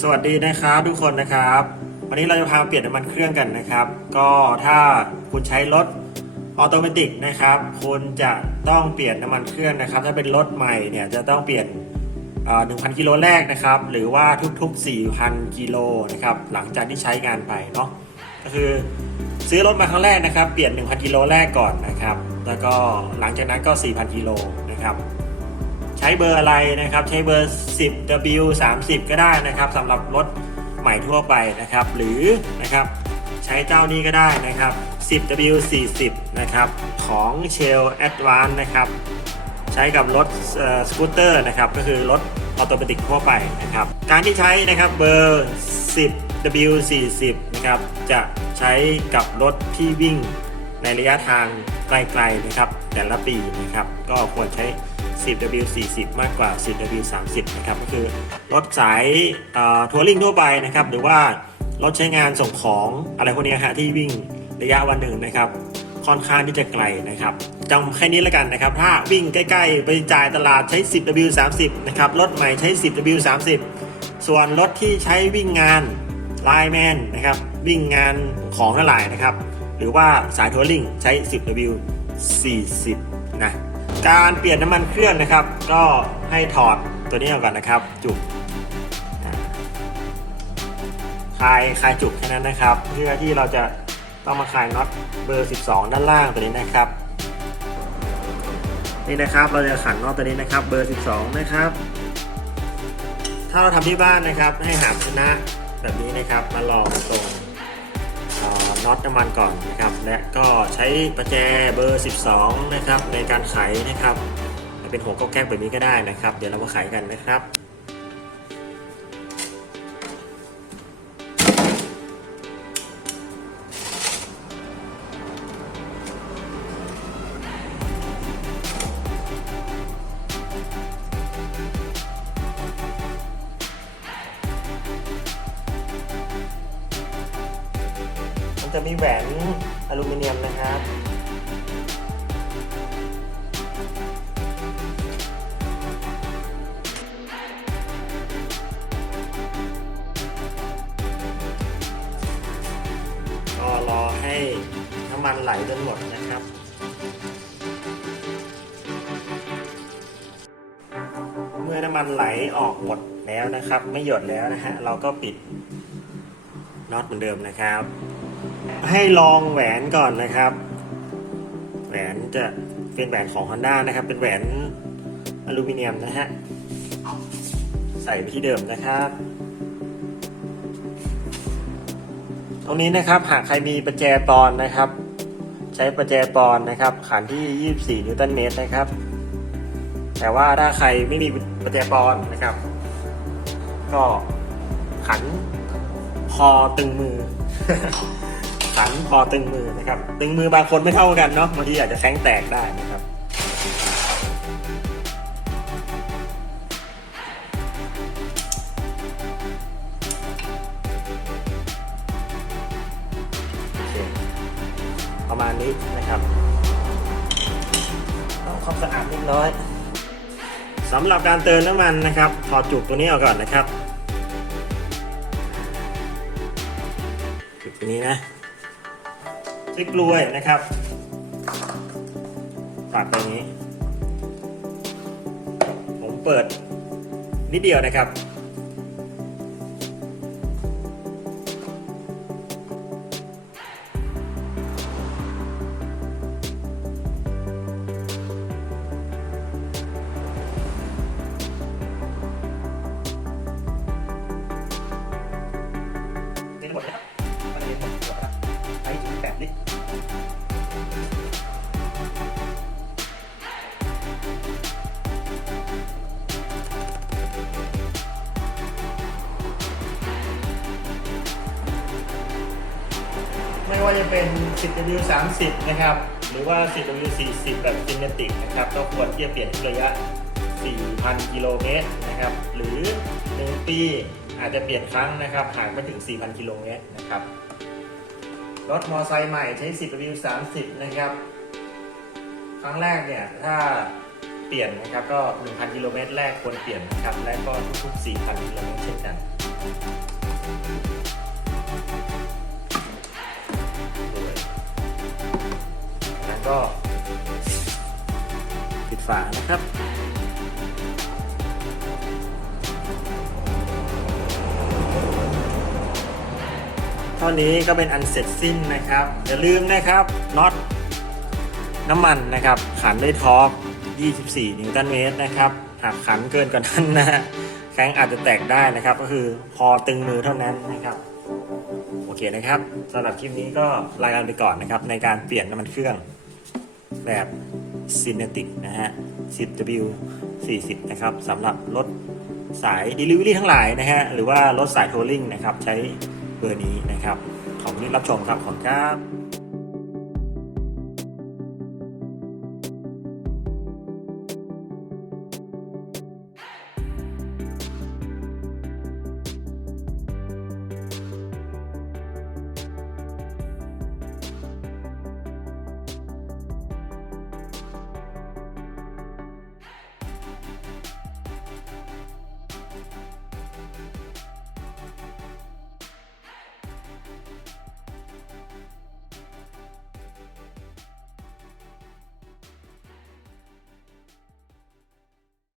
สวัสดีนะครับทุกคนนะครับ วันนี้เราจะพาเปลี่ยนน้ำมันเครื่องกันนะครับ ก็ถ้าคุณใช้รถออโตเมติกนะครับคุณจะต้องเปลี่ยนน้ำมันเครื่องนะครับ ถ้าเป็นรถใหม่เนี่ยจะต้องเปลี่ยนเอ่อ1,000กิโลแรกนะครับ หรือว่าทุกๆ 4,000 กิโลนะครับหลังจากที่ใช้งานไปเนาะก็คือซื้อรถมาครั้งแรกนะครับ เปลี่ยน 1,000 กิโลแรกก่อนนะครับ แล้วก็หลังจากนั้นก็ 4,000 กิโลนะครับ ใช้เบอร์อะไรนะครับ ใช้เบอร์ 10W 30 ก็ได้นะครับสำหรับรถใหม่ทั่วไปนะครับ หรือนะครับใช้เจ้านี้ก็ได้นะครับ 10W 40นะครับของ Shell Advance นะครับใช้กับรถสกูตเตอร์นะครับก็คือรถออโตเมติกทั่วไปนะครับ การที่ใช้นะครับเบอร์ 10W 40นะครับจะใช้กับรถที่วิ่งในระยะทางไกลๆนะครับแต่ละปีนะครับก็ควรใช้ 10W 40 มากกว่า 10W 30 นะครับก็คือรถสายทัวริงทั่วไปนะครับหรือว่ารถใช้งานส่งของอะไรพวกนี้ฮะที่วิ่งระยะวันหนึ่งนะครับค่อนข้างที่จะไกลนะครับจำแค่นี้แล้วกันนะครับ ถ้าวิ่งใกล้ๆ ไปจ่ายตลาดใช้ 10W 30 นะครับรถใหม่ใช้ 10W 30 ส่วนรถที่ใช้วิ่งงานไลแมนนะครับวิ่งงานของทั้งหลายนะครับ หรือว่าสายทัวริงใช้ 10W 40 นะ การเปลี่ยนน้ำมันเครื่องนะครับ ก็ให้ถอดตัวนี้ออกก่อนนะครับ จุกคลายคลายจุกแค่นั้นนะครับ เพื่อที่เราจะต้องมาคลายน็อตเบอร์ 12 ด้านล่างตัวนี้นะครับ นี่นะครับเราจะขันน็อตตัวนี้นะครับ เบอร์ 12 นะครับ ถ้าเราทำที่บ้านนะครับให้หาชนะแบบนี้นะครับมาลองตรง น็อตน้ำมันก่อนนะครับ และก็ใช้ประแจเบอร์ 12 นะครับในการไขนะครับ เป็นหัวก็แก๊กแบบนี้ก็ได้นะครับ เดี๋ยวเรามาไขกันนะครับ จะมีแหวนอลูมิเนียมนะครับก็รอให้น้ำมันไหลจนหมดนะครับเมื่อน้ำมันไหลออกหมดแล้วนะครับ ไม่หยดแล้วนะฮะเราก็ปิดน็อตเหมือนเดิมนะครับ ให้ลองแหวนก่อนนะครับ แหวนจะเป็นแหวนของ Honda นะครับ เป็นแหวนอลูมิเนียมนะฮะ ใส่ไปที่เดิมนะครับ ตรงนี้นะครับหากใครมีประแจปอนนะครับ ใช้ประแจปอนนะครับขันที่ 24 นิวตันเมตรนะครับ แต่ว่าถ้าใครไม่มีประแจปอนนะครับ ก็ขันพอตึงมือ ขันพอตึงมือนะครับ ตึงมือบางคนไม่เท่ากันเนาะบางทีอาจจะแข้งแตกได้นะครับประมาณนี้นะครับต้องความสะอาดเรียบร้อยสำหรับการเติมน้ำมันนะครับ ถอดจุกตัวนี้ออกก่อนนะครับจุกตัวนี้นะ ซิกกลวยนะครับปักตรงนี้ ผมเปิดนิดเดียวนะครับ ว่าจะเป็น 10W 30นะครับ หรือว่า 10W 40แบบซินเนติกนะครับ ก็ควรที่จะเปลี่ยนทุกระยะ 4,000 กิโลเมตรนะครับ หรือ 1 ปีอาจจะเปลี่ยนครั้งนะครับห่างไปถึง 4,000 กิโลเมตรนะครับ รถมอไซค์ใหม่ใช้ 10W 30นะครับ ครั้งแรกเนี่ย ถ้าเปลี่ยนนะครับก็ 1,000 กิโลเมตรแรกควรเปลี่ยนนะครับ และก็ทุกๆ 4,000 กิโลเมตรเช่นกัน ก็ปิดฝานะครับ เท่านี้ก็เป็นอันเสร็จสิ้นนะครับ อย่าลืมนะครับน็อตน้ำมันนะครับขันด้วยทอร์ก24 นิวตันเมตรนะครับ หากขันเกินกว่านั้นนะฮะแข้งอาจจะแตกได้นะครับ ก็คือพอตึงมือเท่านั้นนะครับโอเคนะครับสำหรับคลิปนี้ก็รายการไปก่อนนะครับ ในการเปลี่ยนน้ำมันเครื่อง แบบซินเนติกนะฮะ 10W 40 นะครับสำหรับรถสาย Delivery ทั้งหลายนะฮะ หรือว่ารถสายโทรลิงนะครับ ใช้เบอร์นี้นะครับ ขอบคุณที่รับชมครับ ขอบคุณครับ